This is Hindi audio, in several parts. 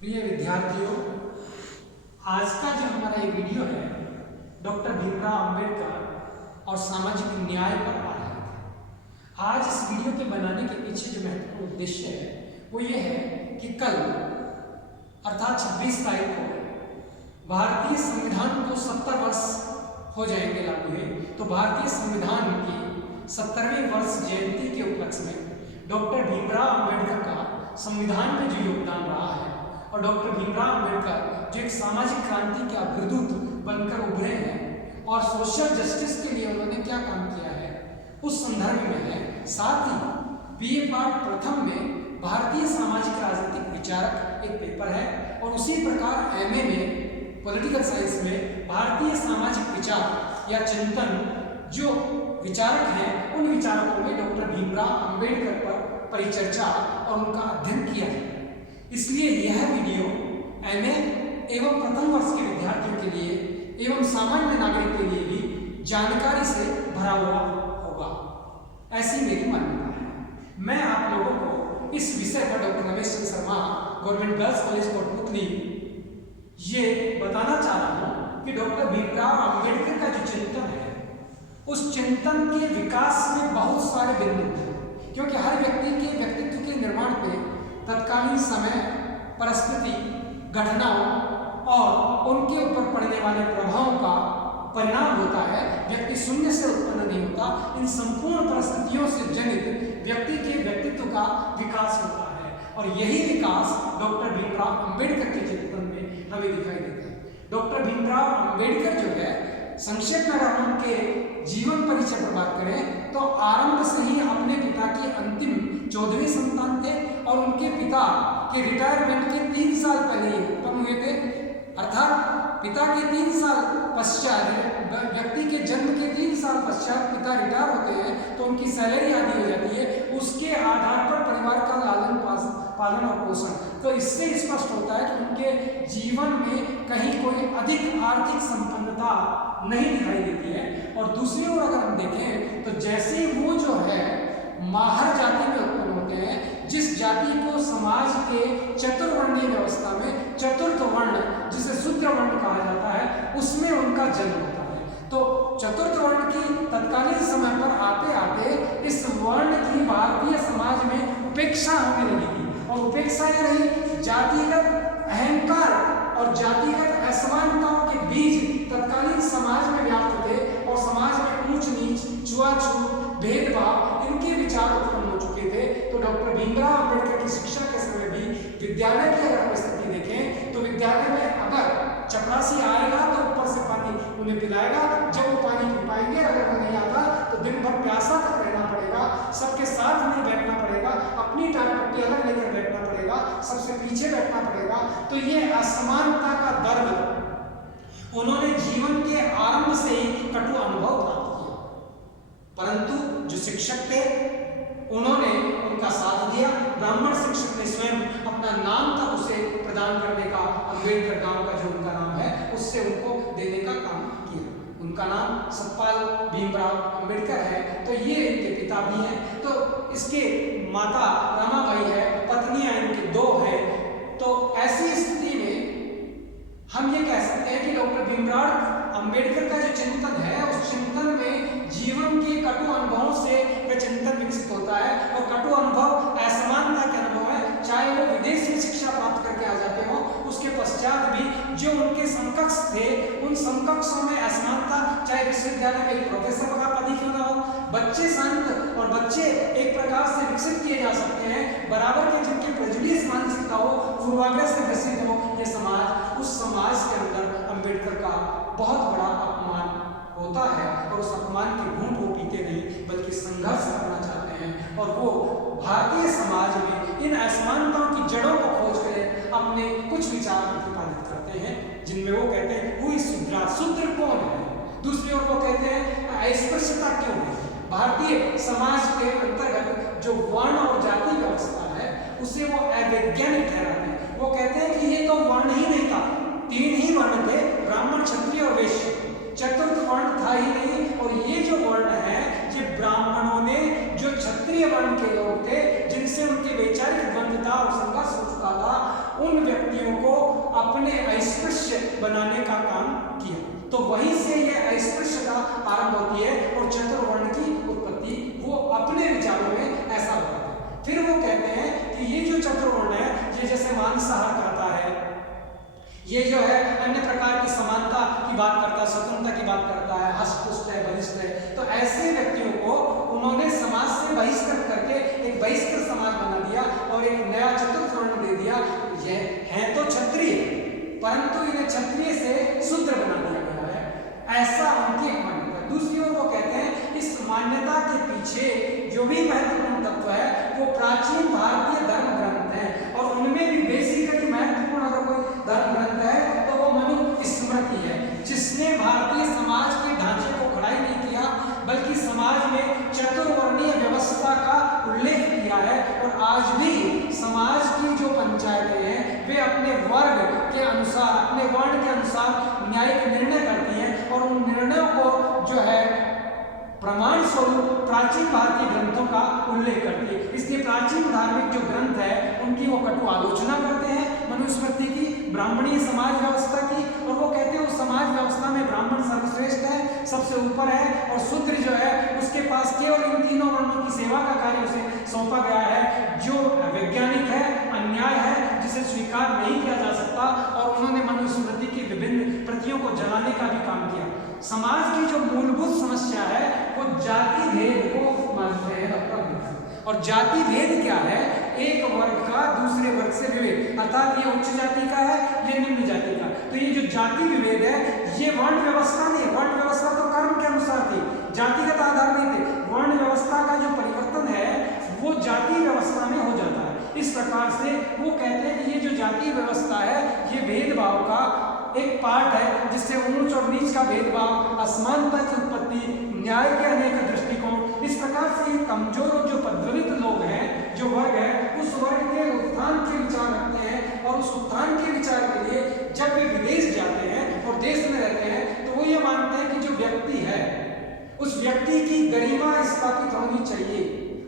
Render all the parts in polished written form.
प्रिय विद्यार्थियों, आज का जो हमारा ये वीडियो है डॉक्टर भीमराव अंबेडकर और सामाजिक न्याय पर आधारित है। आज इस वीडियो के बनाने के पीछे जो महत्वपूर्ण उद्देश्य है वो ये है कि कल अर्थात 26 तारीख को भारतीय संविधान को 70 वर्ष हो जाएंगे लागू हुए। तो भारतीय संविधान की 70वीं वर्ष जयंती के उपलक्ष्य में डॉक्टर भीमराव अंबेडकर का संविधान में जो योगदान रहा है और डॉक्टर भीमराव अंबेडकर जो एक सामाजिक क्रांति के अग्रदूत बनकर उभरे हैं और सोशल जस्टिस के लिए उन्होंने क्या काम किया है उस संदर्भ में है। साथ ही बीए पार्ट प्रथम में भारतीय सामाजिक राजनीतिक विचारक एक पेपर है और उसी प्रकार एमए में पॉलिटिकल साइंस में भारतीय सामाजिक विचार या चिंतन जो विचारक हैं उन विचारकों में डॉक्टर भीमराव अंबेडकर पर परिचर्चा और उनका अध्ययन किया है। इसलिए यह वीडियो एमए एवं प्रथम वर्ष के विद्यार्थियों के लिए एवं सामान्य नागरिक के लिए भी जानकारी से भरा हुआ होगा, ऐसी मेरी मान्यता है। मैं आप लोगों को इस विषय पर doctor Ramesh Chandra Sharma government girls college Kotputli ये बताना चाह रहा हूँ कि डॉक्टर भीमराव अंबेडकर का जो चिंतन है उस चिंतन के विकास में बहुत सारे बिंदु हैं, क्योंकि हर व्यक्ति के व्यक्तित्व के निर्माण पे तत्कालीन समय, परिस्थिति, घटनाओं और उनके ऊपर पड़ने वाले प्रभावों का परिणाम होता है। व्यक्ति शून्य से उत्पन्न नहीं होता। इन संपूर्ण परिस्थितियों से जनित व्यक्ति के व्यक्तित्व का विकास होता है और यही विकास डॉक्टर भीमराव अंबेडकर के चिंतन में हमें दिखाई देता है। डॉक्टर भीमराव अंबेडकर जो है, संक्षेप में अगर हम उनके जीवन परिचय पर बात करें तो आरंभ से ही अपने पिता के अंतिम 14वें संतान थे और उनके पिता के रिटायरमेंट के 3 साल पहले ही उत्पन्न हुए थे। अर्थात पिता के 3 साल पश्चात, व्यक्ति के जन्म के 3 साल पश्चात पिता रिटायर होते हैं तो उनकी सैलरी आदि हो जाती है। उसके आधार पर परिवार का लालन पालन और पोषण, तो इससे स्पष्ट होता है कि उनके जीवन में कहीं कोई अधिक आर्थिक संपन्नता नहीं दिखाई देती है। और दूसरी ओर अगर हम देखें तो जैसे वो जो है माहर जाति में उत्पन्न होते हैं, जिस जाति को समाज के चतुर्वर्णीय व्यवस्था में चतुर्थ वर्ण जिसे शूद्र वर्ण कहा जाता है उसमें उनका जन्म होता है। तो चतुर्थ वर्ण की तत्कालीन समय पर आते आते इस वर्ण की भारतीय समाज में उपेक्षा होने लगी थी और उपेक्षा ये रही, जातिगत अहंकार और जातिगत असमानताओं के बीज तत्कालीन समाज में व्याप्त थे और समाज में ऊंच नीच, छुआछूत, भेदभाव इनके विचार उत्पन्न हो चुके थे। तो डॉक्टर भीमराव अंबेडकर की शिक्षा के समय भी विद्यालय की अगर स्थिति देखें तो विद्यालय में अगर चपरासी आएगा तो ऊपर से पानी उन्हें पिलाएगा, जब वो पानी पी पाएंगे, अगर वो नहीं आता तो दिन भर प्यासा तक रहना पड़ेगा, सबके साथ में बैठना पड़ेगा, अपनी टाट पट्टी अलग लेकर बैठना पड़ेगा, सबसे पीछे बैठना पड़ेगा। तो ये असमानता का दर्द उन्होंने जीवन के आरंभ से ही कटु अनुभव प्राप्त किया, परंतु जो शिक्षक थे उन्होंने उनका साथ दिया। ब्राह्मण शिक्षक ने स्वयं अपना नाम तक उसे प्रदान करने का, अंबेडकर नाम का जो उनका नाम है उससे उनको देने का काम किया। उनका नाम सतपाल भीमराव अंबेडकर है। तो ये इनके पिता भी हैं। तो इसके माता रमाबाई है, पत्नियां इनकी 2 है। तो ऐसी स्थिति में हम ये कह सकते हैं कि डॉक्टर भीमराव अंबेडकर का जो चिंतन है उस चिंतन में जीवन के कटु अनुभवों से वह चिंतन विकसित होता है और कटु अनुभव असमानता के अनुभव है, चाहे वो विदेश में शिक्षा प्राप्त करके आ जाते हो, उसके पश्चात भी जो उनके समकक्ष थे उन समकक्षों में असमानता, चाहे विश्वविद्यालय में एक प्रोफेसर का पद ही क्यों ना हो, बच्चे शांत और बच्चे एक प्रकार से विकसित किए जा सकते हैं, बराबर के जिनकी प्रेजुडिस मानसिकता हो, पूर्वाग्रह से ग्रसित हो, ये समाज, उस समाज के अंदर अंबेडकर का बहुत बड़ा अपमान होता है और उस अपमान के घूंट वो पीते नहीं बल्कि संघर्ष करना चाहते हैं और वो भारतीय समाज में इन असमानताओं की जड़ों को खोज कर अपने कुछ विचार प्रतिपादित करते हैं, जिनमें वो कहते हैं हुई शूद्रा, शूद्र कौन है। दूसरी ओर वो कहते हैं अस्पृश्यता क्यों है। भारतीय समाज के अंतर्गत जो वर्ण और जाति व्यवस्था है उसे वो अवैज्ञानिक ठहराते हैं। वो कहते हैं कि ये तो वर्ण ही नहीं था, 3 ही वर्ण थे, ब्राह्मण, क्षत्रिय और वैश्य, चतुर्थ वर्ण था ही नहीं। और ये जो वर्ण है ये ब्राह्मणों ने, जो क्षत्रिय वर्ण के लोग थे जिनसे उनकी वैचारिक द्वंद्वता और संघर्ष हो चुका था, उन व्यक्तियों अपने अस्पृश्य बनाने का काम किया। तो वहीं से ये अस्पृश्यता आरंभ होती है और चतुर्वर्ण की उत्पत्ति वो अपने विचारों में ऐसा बताते हैं। फिर वो कहते हैं कि ये जो चतुर्वर्ण है ये जैसे मांसाहार करता है, ये जो है अन्य प्रकार की समानता की बात करता है, स्वतंत्रता की बात करता है, हष्ट-पुष्ट है, बलिष्ठ है, तो ऐसे व्यक्तियों को उन्होंने समाज से बहिष्कृत करके एक बहिष्कृत समाज बना दिया और एक नया चतुर्थ वर्ण दे दिया। ये हैं तो क्षत्रिय परंतु इन्हें क्षत्रिय से शूद्र बना दिया गया है, ऐसा उनकी मान्यता। दूसरी ओर वो कहते हैं इस मान्यता के पीछे जो भी महत्वपूर्ण तत्व है वो प्राचीन भारतीय धर्म ग्रंथ है और उनमें भी बेसिकली महत्वपूर्ण अगर कोई धर्म ग्रंथ है तो वो मनुस्मृति है, जिसने भारतीय समाज के ढांचे को खड़ा ही नहीं किया बल्कि समाज में चतुर्वर्णीय व्यवस्था का उल्लेख किया है। और आज भी समाज की जो पंचायतें हैं वे अपने वर्ग के अनुसार, अपने वर्ण के अनुसार न्यायिक निर्णय करती हैं और उन निर्णयों को जो है प्रमाण स्वरूप प्राचीन भारतीय ग्रंथों का उल्लेख करती है। इसलिए प्राचीन धार्मिक जो ग्रंथ है उनकी वो कटु आलोचना करते हैं मनुस्मृति की, ब्राह्मणीय समाज व्यवस्था की, और वो कहते हैं उस समाज व्यवस्था में ब्राह्मण सर्वश्रेष्ठ है, सबसे ऊपर है और शूद्र जो है उसके पास केवल इन तीनों वर्णों की सेवा का कार्य उसे सौंपा गया है, जो वैज्ञानिक है, अन्याय है, जिसे स्वीकार नहीं किया जा सकता। और उन्होंने मनुस्मृति की विभिन्न प्रतियों को जलाने का भी काम किया। समाज की जो मूलभूत समस्या है वो जाति भेद को मानते हैं डॉक्टर। और जाति भेद क्या है? एक वर्ग का दूसरे वर्ग से विवेक, अर्थात ये उच्च जाति का है, ये निम्न जाति का। तो ये जो जाति विभेद है ये वर्ण व्यवस्था नहीं, वर्ण व्यवस्था तो कर्म के अनुसार थी, जातिगत आधार नहीं थे। वर्ण व्यवस्था का जो परिवर्तन है वो जाति व्यवस्था में हो जाता है। इस प्रकार से वो कहते हैं कि ये जो जाति व्यवस्था है ये भेदभाव का एक पार्ट है, जिससे ऊंच और नीच का भेदभाव, असमानता की उत्पत्ति, न्याय के अनेक दृष्टिकोण, इस प्रकार से कमजोर और जो पदव्यक्त लोग हैं, जो वर्ग है, उस वर्ग के उत्थान के विचार रखते हैं। और उस उत्थान के विचार के लिए जब वे विदेश जाते हैं और देश में रहते हैं तो वो ये मानते हैं कि जो व्यक्ति है उस व्यक्ति की गरिमा स्थापित होनी चाहिए,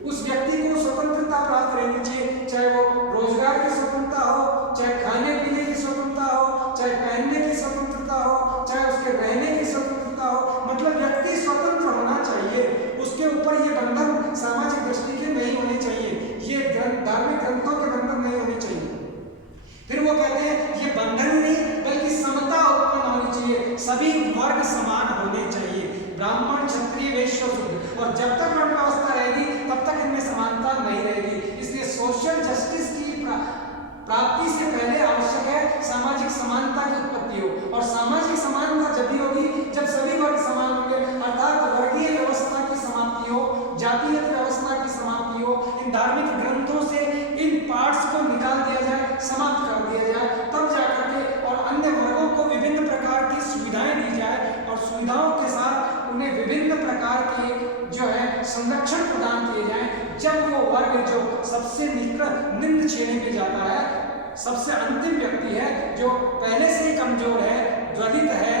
उस व्यक्ति को स्वतंत्रता प्राप्त रहनी चाहिए, चाहे वो रोजगार की स्वतंत्रता हो, चाहे खाने पीने की स्वतंत्रता हो, चाहे पहनने की स्वतंत्रता हो, चाहे उसके रहने की स्वतंत्रता हो, मतलब व्यक्ति स्वतंत्र होना चाहिए। उसके ऊपर ये बंधन सामाजिक दृष्टि के नहीं होने चाहिए, ये धार्मिक ग्रंथों के बंधन नहीं होने चाहिए। फिर वो कहते हैं ये बंधन नहीं बल्कि समता उत्पन्न होनी चाहिए, सभी वर्ग समान होने चाहिए, ब्राह्मण, क्षत्रिय, वैश्य, शूद्र। और जब तक वर्ण व्यवस्था रहेगी तब तक इनमें समानता नहीं रहेगी। इसलिए सोशल जस्टिस की प्राप्ति से पहले आवश्यक है सामाजिक समानता की उत्पत्ति हो। और सामाजिक समानता जब भी होगी जब सभी वर्ग समान होंगे, अर्थात वर्गीय व्यवस्था की समाप्ति हो, जातीय व्यवस्था की समाप्ति हो, इन धार्मिक ग्रंथों से इन पार्ट्स को निकाल दिया जाए, समाप्त कर दिया जाए, तब जाकर के और अन्य वर्गों को विभिन्न प्रकार की सुविधाएं दी जाए और सुविधाओं के साथ उन्हें विभिन्न प्रकार के जो है संरक्षण प्रदान किए जाएं। जब वो वर्ग जो सबसे निम्न श्रेणी में जाता है, सबसे अंतिम व्यक्ति है, जो पहले से ही कमजोर है, दलित है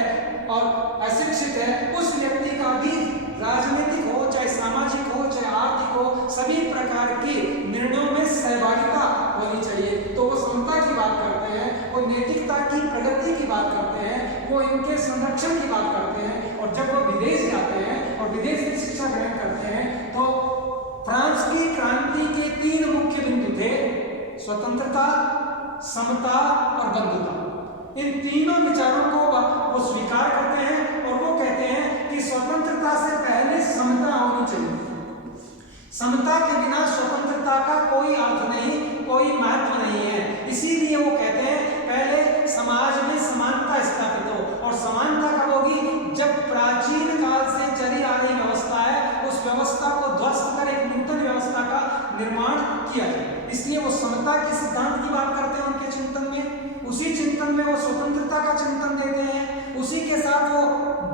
और अशिक्षित है, उस व्यक्ति का भी राजनीतिक हो, चाहे सामाजिक हो, चाहे आर्थिक हो, सभी प्रकार के निर्णयों में सहभागिता होनी चाहिए। तो वो समता की बात करते हैं, वो नैतिकता की प्रगति की बात करते हैं, वो इनके संरक्षण की बात करते हैं। और जब वो विदेश जाते हैं और विदेश में शिक्षा ग्रहण करते हैं तो फ्रांस की क्रांति के 3 मुख्य बिंदु थे: स्वतंत्रता, समता और बंधुता। इन तीनों विचारों को वो स्वीकार करते हैं और वो कहते हैं कि स्वतंत्रता से पहले समता होनी चाहिए, समता के बिना स्वतंत्रता का कोई अर्थ नहीं, कोई महत्व नहीं है। इसीलिए वो कहते हैं पहले समाज में समानता स्थापित हो। और समानता कब होगी? जब प्राचीन काल से चली आ रही व्यवस्था है उस व्यवस्था को ध्वस्त कर एक नूतन व्यवस्था का निर्माण किया जाए। इसलिए वो समता के सिद्धांत की बात करते हैं उनके चिंतन में, उसी चिंतन में वो स्वतंत्रता का चिंतन देते हैं, उसी के साथ वो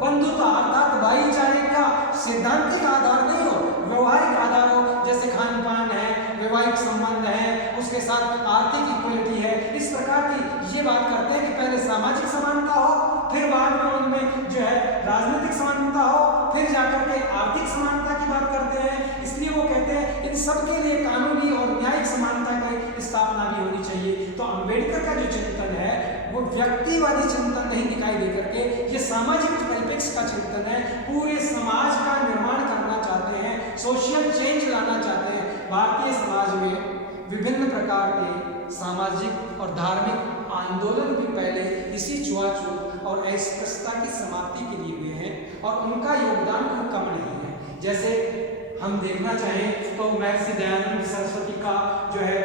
बंधुता अर्थात भाईचारे का सैद्धांतिक आधार नहीं हो, व्यवहारिक आधार हो, जैसे खान पान है, वैवाहिक संबंध है, उसके साथ आर्थिक इक्वलिटी है। इस प्रकार की ये बात करते हैं कि पहले सामाजिक समानता हो, फिर बाद में उनमें जो है राजनीतिक समानता हो, फिर जाकर के आर्थिक समानता की बात करते हैं। इसलिए वो कहते हैं इन सब के लिए कानूनी और न्यायिक समानता की स्थापना भी होनी चाहिए। तो अंबेडकर का जो चिंतन है वो व्यक्तिवादी चिंतन नहीं दिखाई दे करके ये सामाजिक परिप्रेक्ष्य का चिंतन है। पूरे समाज का निर्माण करना चाहते हैं, सोशल चेंज लाना चाहते हैं। भारतीय समाज में विभिन्न प्रकार के सामाजिक और धार्मिक आंदोलन भी पहले इसी छुआछूत और अस्पृश्यता की समाप्ति के लिए हुए हैं और उनका योगदान कोई कम नहीं है। जैसे हम देखना चाहें तो महर्षि दयानंद सरस्वती का जो है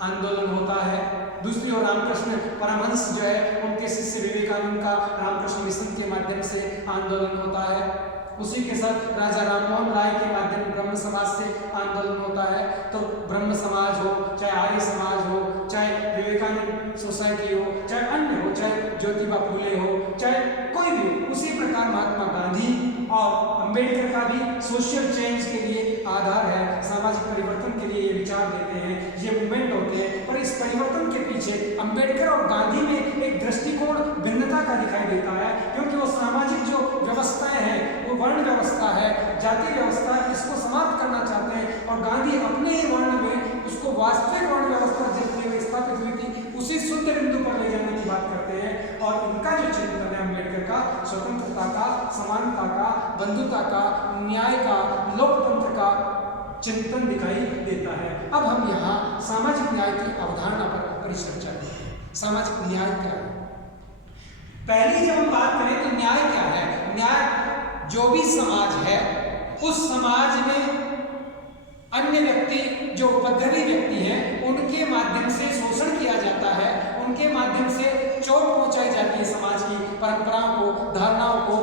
आंदोलन होता है। दूसरी ओर रामकृष्ण परमहंस जो है उनके शिष्य विवेकानंद का रामकृष्ण मिशन के माध्यम से आंदोलन होता है। उसी के साथ राजा राममोहन राय के माध्यम ब्रह्म समाज से आंदोलन होता है। तो ब्रह्म समाज हो, चाहे आर्य समाज हो, चाहे विवेकानंद सोसाइटी हो, चाहे अन्य हो, चाहे ज्योतिबा फुले हो, चाहे कोई भी हो, उसी प्रकार महात्मा गांधी और अंबेडकर का भी सोशल चेंज के लिए आधार है। सामाजिक परिवर्तन के लिए ये विचार देते हैं, ये मूवमेंट होते हैं। पर इस परिवर्तन के पीछे अंबेडकर और गांधी में एक दृष्टिकोण भिन्नता का दिखाई देता है, क्योंकि वो सामाजिक जो व्यवस्थाएं हैं, वो वर्ण व्यवस्था है, जाति व्यवस्था है, इसको समाप्त करना चाहते हैं। और गांधी अपने ही वर्ण में उसको वास्तविक वर्ण व्यवस्था जितनी स्थापित हुई थी उसी शुद्ध बिंदु पर ले जाने की बात करते हैं। और इनका जो चिंतन है अंबेडकर का, स्वतंत्रता का, समानता का, बंधुता का, न्याय का, लोकतंत्र का चिंतन दिखाई देता है। अब हम यहाँ सामाजिक न्याय की अवधारणा पर परिचर्चा करते हैं। सामाजिक न्याय क्या है? पहली जब हम बात करें तो न्याय क्या है? न्याय जो भी समाज है उस समाज में अन्य व्यक्ति जो उपद्रवी व्यक्ति हैं उनके माध्यम से शोषण किया जाता है, उनके माध्यम से चोट पहुंचाई जाती है समाज की परंपराओं को, धारणाओं को,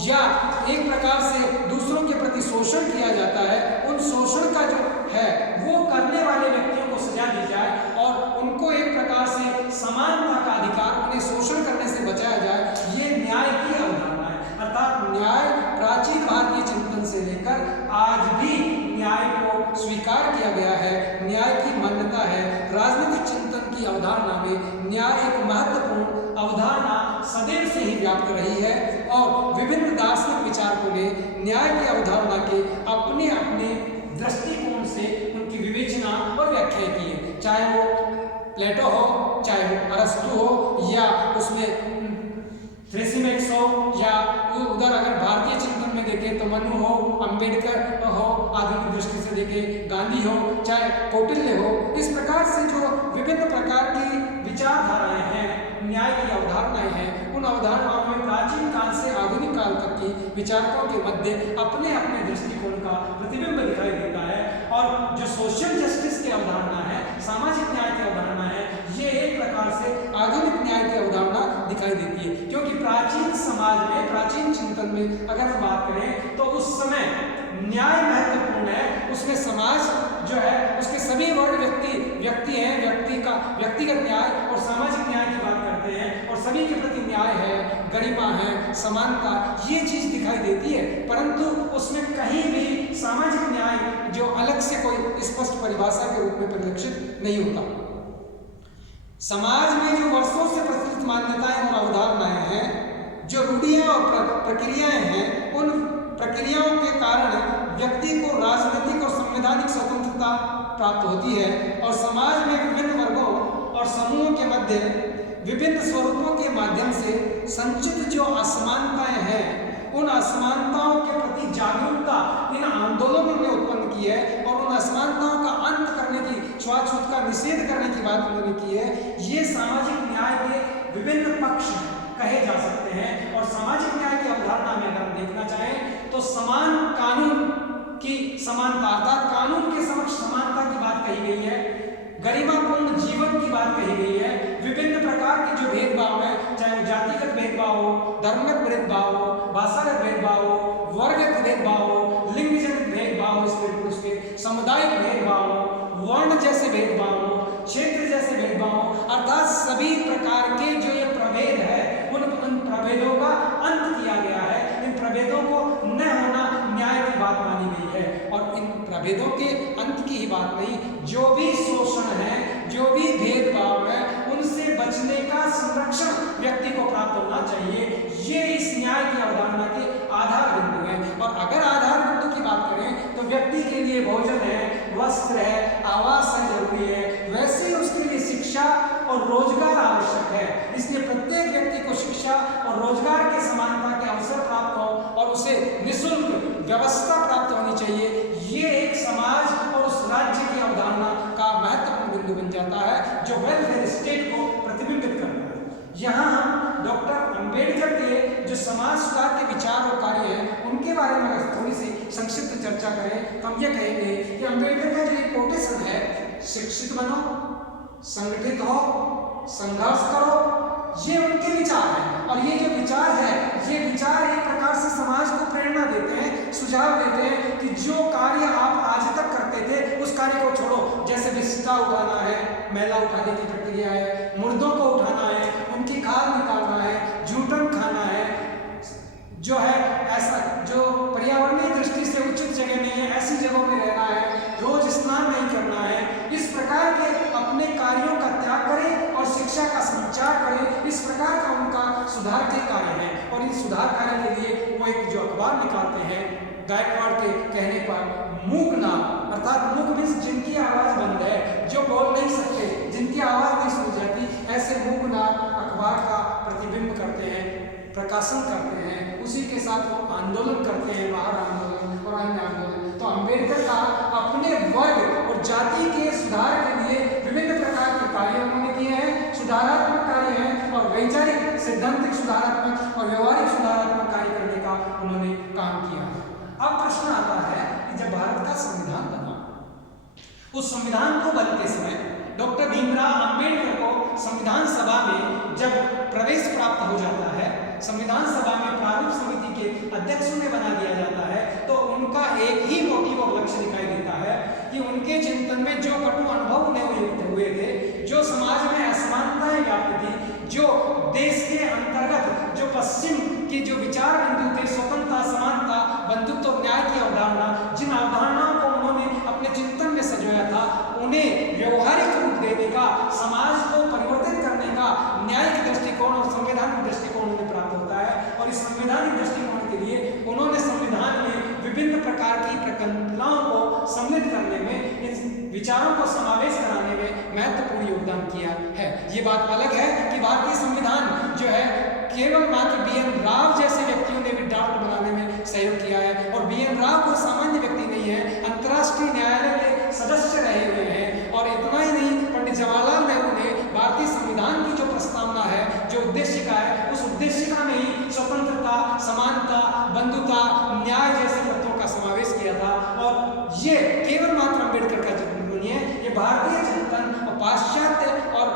या एक प्रकार से दूसरों के प्रति शोषण किया जाता है। उन शोषण का जो है वो करने वाले व्यक्तियों को सजा दी जाए और उनको एक प्रकार से समानता का अधिकार, उन्हें शोषण करने से बचाया जाए, ये न्याय की अवधारणा है। अर्थात न्याय प्राचीन भारतीय चिंतन से लेकर आज भी न्याय को स्वीकार किया गया है, न्याय की मान्यता है। राजनीतिक चिंतन की अवधारणा में न्याय एक महत्वपूर्ण अवधारणा सदैव से ही व्याप्त रही है और विभिन्न दार्शनिक विचारकों ने न्याय की अवधारणा के अपने अपने दृष्टिकोण से उनकी विवेचना और व्याख्या की है। चाहे वो प्लेटो हो, चाहे वो अरस्तु हो, या उसमें थ्रेसिमेक्स हो, या उधर अगर भारतीय चिंतन में देखें तो मनु हो, अंबेडकर हो, आधुनिक दृष्टि से देखें गांधी हो, चाहे कौटिल्य हो। इस प्रकार से जो विभिन्न प्रकार की विचारधाराएं हैं, न्याय की अवधारणाएं हैं, उन अवधारणाओं में प्राचीन काल से आधुनिक काल तक की विचारकों के मध्य अपने अपने दृष्टिकोण का प्रतिबिंब दिखाई देता है। और जो सोशल जस्टिस की अवधारणा है, सामाजिक न्याय की अवधारणा है, ये एक प्रकार से आधुनिक न्याय की अवधारणा दिखाई देती है। क्योंकि प्राचीन समाज में, प्राचीन चिंतन में अगर हम बात करें तो उस समय न्याय महत्वपूर्ण है। उसमें समाज जो है उसके सभी वर्ग व्यक्ति हैं, व्यक्तिगत न्याय और सामाजिक न्याय की बात करते हैं और सभी के प्रति न्याय है, गरिमा है, समानता, ये चीज दिखाई देती है। परंतु उसमें कहीं भी सामाजिक न्याय जो अलग से कोई स्पष्ट परिभाषा के रूप में परिलक्षित नहीं होता। समाज में जो वर्षों से प्रचलित मान्यताएं और अवधारणाएं हैं, जो रूढ़ियां और प्रक्रियाएं हैं, उन प्रक्रियाओं के कारण व्यक्ति को राजनीतिक और संवैधानिक स्वतंत्रता प्राप्त होती है और समाज में विभिन्न वर्गों और समूहों के मध्य विभिन्न स्वरूपों के माध्यम से संचित जो असमानताएं हैं, उन असमानताओं के प्रति जागरूकता इन आंदोलनों ने उत्पन्न की है और उन असमानताओं का अंत करने की, छुआछूत का निषेध करने की बात उन्होंने की है। ये सामाजिक न्याय के विभिन्न पक्ष कहे जा सकते हैं। और सामाजिक न्याय की अवधारणा में अगर हम देखना चाहें तो समान कानून की समानता, अर्थात कानून के समक्ष समानता की बात कही गई है, गरिमापूर्ण जीवन की बात कही गई है। विभिन्न प्रकार के जो भेदभाव है, चाहे वो जातिगत भेदभाव हो, धर्मगत भेदभाव हो, भाषागत भेदभाव हो, वर्गगत भेदभाव हो, लिंग जनित भेदभाव हो, स्त्री पुरुष के सामुदायिक भेदभाव हो, वर्ण जैसे भेदभाव हो, क्षेत्र जैसे भेदभाव हो, अर्थात सभी प्रकार के जो ये प्रभेद है उन प्रभेदों का अंत किया गया है। इन प्रभेदों को न होना न्याय की बात मानी गई है। और इन प्रभेदों के अंत की ही बात नहीं, जो भी शोषण है, जो भी भेदभाव है, उनसे बचने का संरक्षण व्यक्ति को प्राप्त होना चाहिए। ये इस न्याय की अवधारणा के आधार बिंदु है। और अगर आधार बिंदु की बात करें तो व्यक्ति के लिए भोजन है, वस्त्र है, आवास है, जरूरी है, वैसे उसके लिए शिक्षा और रोजगार आवश्यक है। निःशुल्क व्यवस्था प्राप्त होनी चाहिए। ये एक समाज और उस राज्य की अवधारणा का महत्वपूर्ण बिंदु बन जाता है जो वेलफेयर स्टेट को प्रतिबिंबित करता है। यहाँ हम डॉक्टर अंबेडकर के जो समाज सुधार के विचार और कार्य हैं उनके बारे में अगर थोड़ी सी संक्षिप्त चर्चा करें तो हम ये कहेंगे कि अंबेडकर का जो एक कोटेशन है, शिक्षित बनो, संगठित हो, संघर्ष करो, ये उनके विचार हैं। और ये जो विचार है, ये विचार एक प्रकार से समाज को प्रेरणा देते हैं, सुझाव देते हैं कि जो कार्य आप आज तक करते थे उस कार्य को छोड़ो। जैसे विस्टा उठाना है, मैला उठाने की प्रक्रिया है, मुर्दों को उठाना है, उनकी खाल निकालना है, जूठन खाना है, जो है ऐसा जो पर्यावरणीय दृष्टि से उचित जगह नहीं है ऐसी जगहों में रहना है, रोज स्नान नहीं करना है। इस प्रकार के अपने कार्यों का त्याग करें और शिक्षा का संचार करें। इस प्रकार का उनका सुधार के कार्य है। और इन सुधार कार्य के लिए वो एक जो अखबार निकालते हैं, गायकवाड़ के कहने पर मूक नाम, अर्थात मूक मीन्स जिनकी आवाज बंद है, जो बोल नहीं सकते, जिनकी आवाज नहीं सुनी जाती, ऐसे मूक नाम अखबार का प्रतिबिंब करते हैं, प्रकाशन करते हैं। उसी के साथ वो आंदोलन करते हैं, बाहर आंदोलन और अन्य आंदोलन। तो अंबेडकर का अपने वर्ग और जाति के सुधार के लिए विभिन्न प्रकार के कार्य उन्होंने किए हैं, सुधारात्मक कार्य हैं और वैचारिक सैद्धांतिक सुधारात्मक और व्यवहारिक सुधारात्मक कार्य करने का उन्होंने काम किया है। अब प्रश्न आता है कि जब भारत का संविधान बना, उस संविधान को बनते समय डॉक्टर भीमराव अंबेडकर को संविधान सभा में जब प्रवेश प्राप्त हो जाता है, संविधान सभा में प्रारूप समिति के अध्यक्ष में बना दिया जाता है, तो उनका एक ही मोटिव और लक्ष्य दिखाई देता है कि उनके चिंतन में जो कटु अनुभव उन्हें हुए थे, जो समाज में असमानताएं व्याप्त थी, जो देश के अंतर्गत जो पश्चिम की जो विचार बिंदु थे, स्वतंत्रता, समानता, बंधुत्व और न्याय की अवधारणा, जिन अवधारणाओं को उन्होंने अपने चिंतन में संजोया था, उन्हें व्यवहारिक रूप देने का, समाज को परिवर्तित करने का न्यायिक दृष्टिकोण और संवैधानिक दृष्टिकोण उन्हें प्राप्त होता है। और इस संवैधानिक दृष्टिकोण के लिए उन्होंने संविधान में विभिन्न प्रकार की प्रकल्पनाओं को सम्मिलित करने में, इन विचारों को समावेश कराने में महत्वपूर्ण योगदान किया है। ये बात अलग है कि भारतीय संविधान जो है केवल मात्र BN राव जैसे व्यक्तियों ने भी ड्राफ्ट बनाने में सहयोग किया है। और BN राव कोई सामान्य व्यक्ति नहीं है, अंतर्राष्ट्रीय न्यायालय के सदस्य रहे हुए हैं। और इतना ही नहीं, पंडित जवाहरलाल नेहरू ने भारतीय संविधान की जो प्रस्तावना है, जो उद्देशिका है, उस उद्देशिका में ही स्वतंत्रता, समानता, बंधुता, न्याय जैसे तत्वों का समावेश किया था। और ये केवल मात्र अंबेडकर का चिंतन नहीं है, ये भारतीय चिंतन और पाश्चात्य और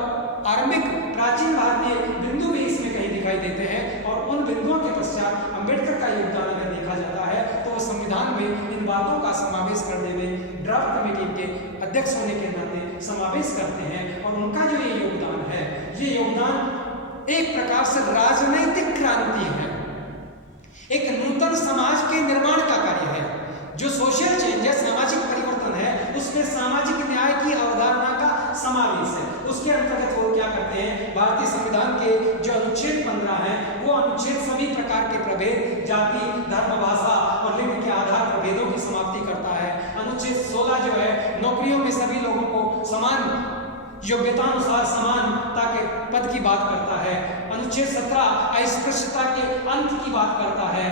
आरंभिक प्राचीन भारतीय बिंदु भी इसमें कहीं दिखाई देते हैं। और उन बिंदुओं के पश्चात अंबेडकर का योगदान अगर देखा जाता है तो संविधान में इन बातों का समावेश करने में ड्राफ्ट कमेटी के अध्यक्ष होने के नाते समावेश करते हैं। और उनका जो ये योगदान है, ये योगदान एक प्रकार से राजनैतिक क्रांति है, एक नूतन समाज के निर्माण का कार्य है। जो सोशल चेंज है, सामाजिक परिवर्तन है, उसमें सामाजिक न्याय की अवधारणा का समावेश है। उसके अंतर्गत वो क्या करते हैं, भारतीय संविधान के जो अनुच्छेद 15 है, वो अनुच्छेद सभी प्रकार के प्रभेद, जाति, धर्म, भाषा और लिंग के आधार प्रभेदों की समाप्ति करता है। अनुच्छेद 16 जो है नौकरियों में सभी लोगों को समान योग्यतानुसार समानता के पद की बात करता है। अनुच्छेद 17 अस्पृश्यता के अंत की बात करता है।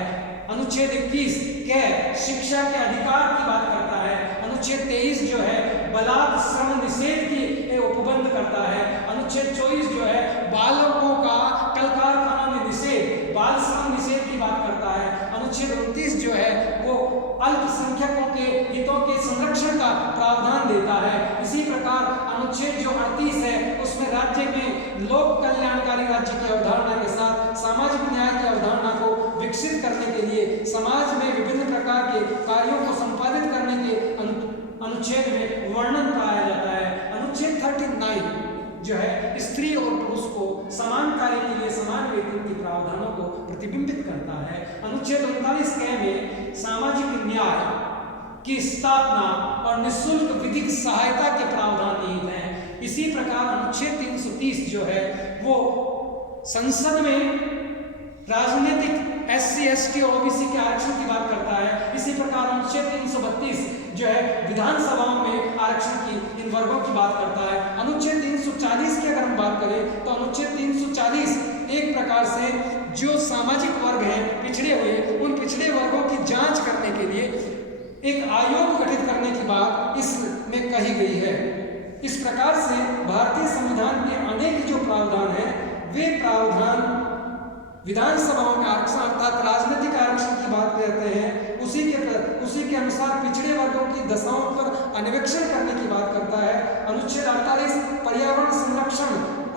अनुच्छेद 21 के शिक्षा के अधिकार की बात करता है। अनुच्छेद 23 जो है बलात् श्रम निषेध की उपबंध करता है। अनुच्छेद 24 जो है बालकों का कल कारखानों में निषेध, बाल श्रम निषेध की बात करता है। अनुच्छेद 29 जो है वो अल्पसंख्यकों के हितों के संरक्षण का प्रावधान देता है। इसी प्रकार अनुच्छेद जो 38 है उसमें राज्य में लोक कल्याणकारी राज्य की अवधारणा के साथ सामाजिक न्याय की अवधारणा को विकसित करने के लिए समाज में विभिन्न प्रकार के कार्यों को संपादित करने के अनुच्छेद में वर्णन पाया जाता है। अनुच्छेद 39 जो है स्त्री और पुरुष को समान कार्य के लिए समान वेतन के प्रावधानों को प्रतिबिंबित करता है। अनुच्छेद 39 में सामाजिक न्याय की स्थापना और निःशुल्क विधिक सहायता के प्रावधान निहित हैं। इसी प्रकार अनुच्छेद 330 जो है वो संसद में राजनीतिक SC, ST और OBC के आरक्षण की बात करता है। इसी प्रकार अनुच्छेद 332 जो है विधानसभाओं में आरक्षण की, इन वर्गों की बात करता है। अनुच्छेद 340 की अगर हम बात करें तो अनुच्छेद 340 एक प्रकार से जो सामाजिक वर्ग हैं पिछड़े हुए, उन पिछड़े वर्गों की जांच करने के लिए एक आयोग गठित करने की बात इसमें कही गई है। इस प्रकार से भारतीय संविधान के अनेक जो प्रावधान हैं वे प्रावधान विधानसभाओं में आरक्षण अर्थात राजनीतिक आरक्षण की बात करते हैं, उसी के अनुसार पिछड़े वर्गों की दशाओं पर अन्वेषण करने की बात करता है। अनुच्छेद 48 पर्यावरण संरक्षण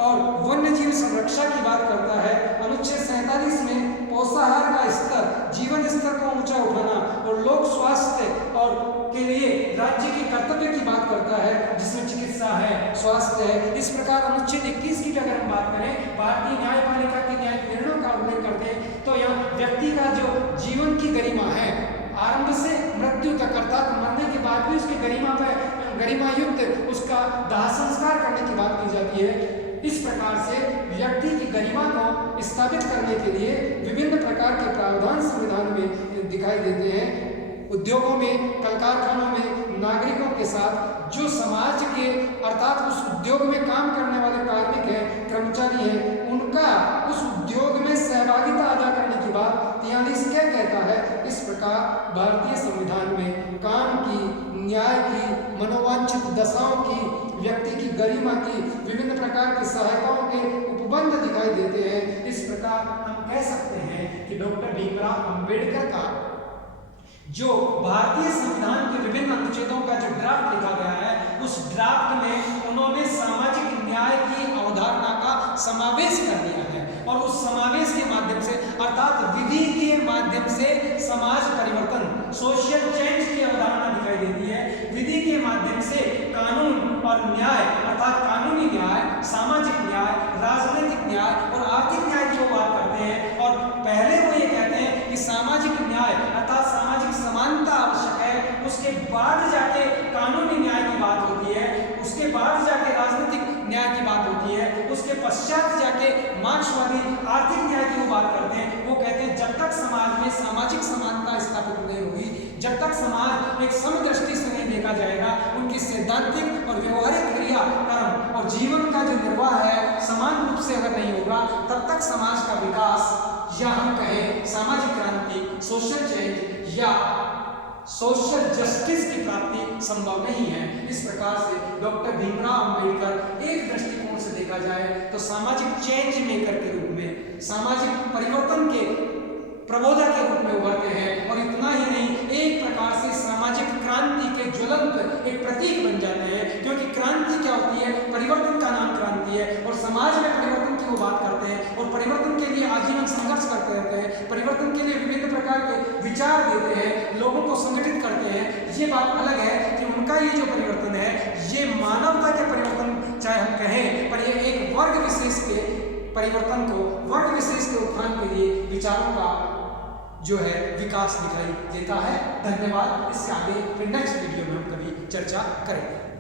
और वन्य जीव संरक्षा की बात करता है। अनुच्छेद 47 में पोषाहार का स्तर, जीवन स्तर को ऊंचा उठाना और लोक स्वास्थ्य और के लिए राज्य के कर्तव्य की बात करता है, जिसमें चिकित्सा है, स्वास्थ्य है। इस प्रकार अनुच्छेद 21 की अगर हम बात करें, भारतीय न्यायपालिका के न्याय निर्णयों का उल्लेख करते हैं तो यहाँ व्यक्ति का जो जीवन की गरिमा है आरंभ से मृत्यु तक, अर्थात मरने के बाद भी उसकी गरिमायुक्त उसका दाह संस्कार करने की बात की जाती है। इस प्रकार से व्यक्ति की गरिमा को स्थापित करने के लिए विभिन्न प्रकार के प्रावधान संविधान में दिखाई देते हैं। उद्योगों में, कल कारखानों में नागरिकों के साथ जो समाज के अर्थात उस उद्योग में काम करने वाले कार्मिक हैं, कर्मचारी हैं, उनका उस उद्योग में सहभागिता अदा करने की बात 43 क्या कहता है। इस प्रकार भारतीय संविधान में काम की, न्याय की, मनोवांछित दशाओं की, व्यक्ति की गरिमा की, विभिन्न प्रकार की सहायताओं के उपबंध दिखाई देते हैं। इस प्रकार हम कह सकते हैं कि डॉक्टर भीमराव अंबेडकर का जो भारतीय संविधान के विभिन्न अनुच्छेदों का जो ड्राफ्ट लिखा गया है, उस ड्राफ्ट में उन्होंने सामाजिक न्याय की अवधारणा का समावेश कर दिया है और उस समावेश के माध्यम से अर्थात विधि के माध्यम से समाज परिवर्तन, सोशल चेंज की अवधारणा दिखाई देती है। विधि के माध्यम से कानून और न्याय अर्थात कानूनी न्याय, सामाजिक न्याय, राजनीतिक न्याय और आर्थिक न्याय की बात करते हैं। और पहले वो ये कहते हैं कि सामाजिक न्याय अर्थात सामाजिक समानता आवश्यक है, उसके बाद जाके कानूनी न्याय की बात होती है, उसके बाद जाके राजनीतिक न्याय की बात होती है, उसके पश्चात जाके मार्क्सवादी आर्थिक न्याय की वो बात करते हैं। वो कहते हैं जब तक समाज में सामाजिक समानता स्थापित नहीं होगी, जब तक समाज एक समदृष्टि से नहीं देखा जाएगा, उनकी सैद्धांतिक और व्यवहारिक क्रिया कर्म और जीवन का जो निर्वाह है समान रूप से अगर नहीं होगा, तब तक समाज का विकास या हम कहें सामाजिक क्रांति, सोशल चेंज या सोशल जस्टिस की प्राप्ति संभव नहीं है। इस प्रकार से डॉक्टर भीमराव अंबेडकर एक दृष्टिकोण से देखा जाए तो सामाजिक चेंज मेकर के रूप में, सामाजिक परिवर्तन के प्रबोधक के रूप में उभरते हैं। और इतना ही नहीं, एक प्रकार से सामाजिक क्रांति के ज्वलंत एक प्रतीक बन जाते हैं, क्योंकि क्रांति क्या होती है, परिवर्तन का नाम क्रांति है। और समाज में परिवर्तन की वो बात करते हैं और परिवर्तन के लिए आजीवन संघर्ष करते रहते हैं, परिवर्तन के लिए विभिन्न प्रकार के विचार देते हैं, लोगों को संगठित करते हैं। ये बात अलग है कि उनका ये जो परिवर्तन है ये मानवता के परिवर्तन चाहे हम कहें, पर ये एक वर्ग विशेष के परिवर्तन को, वर्ग विशेष के उत्थान के लिए विचारों का जो है विकास दिखाई देता है। धन्यवाद। इसके आगे फिर नेक्स्ट वीडियो में हम कभी चर्चा करेंगे।